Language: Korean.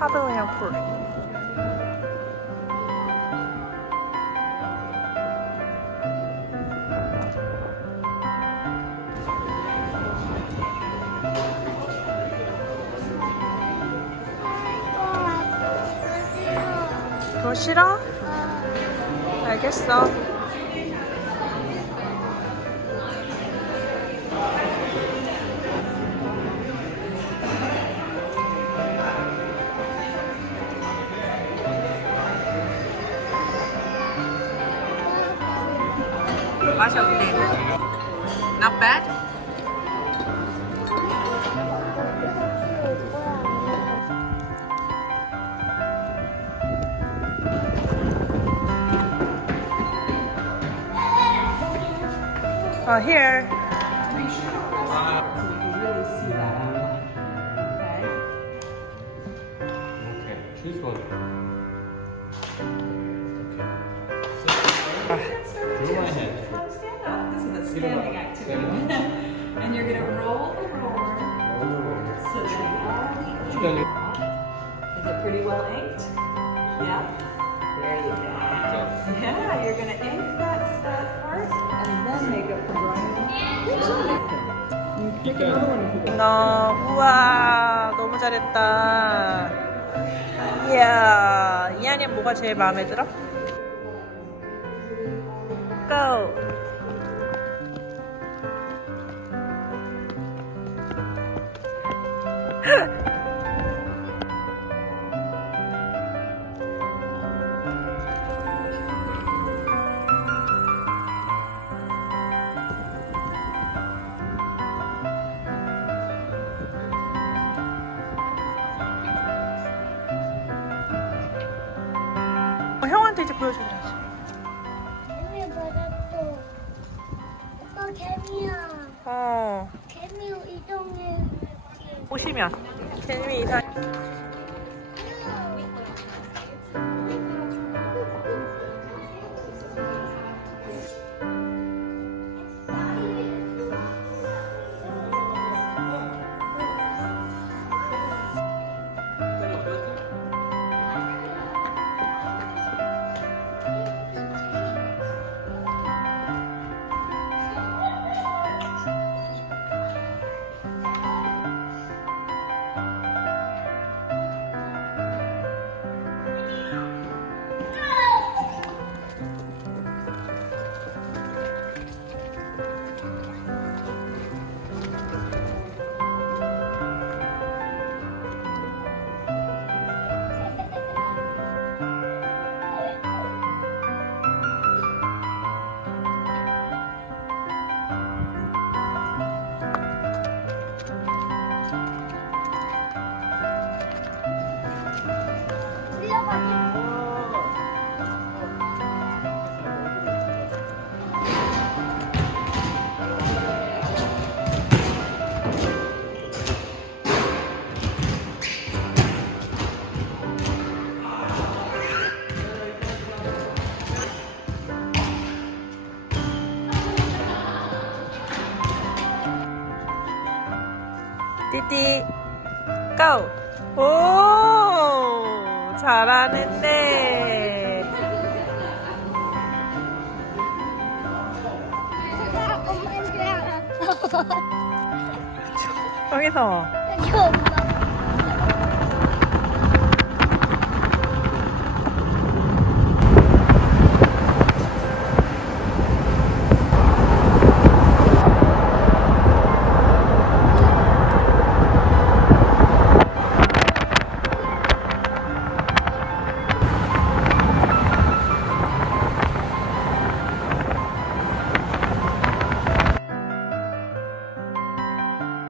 하드 그냥 콜. 더 싫어? 알겠어. 맛이 어때? Not bad? Oh, here. Okay, choose one. Through my head. Stand up. This is a standing activity. And you're going to roll the roller so that all the ink. Is it pretty well inked? Yeah? There you go. Yeah, you're going to ink that part and then make a drawing. 너 우와 너무 잘했다. 이야 이한이 뭐가 제일 마음에 들어? Go. 형한테 이제 보여줘야지. 개미 받았어. 오빠 개미야. 어 개미 이동해. 보시면 개미 이상. 띠띠 고! 오 잘하는데. 엄마한테 알았어. 여기서 이거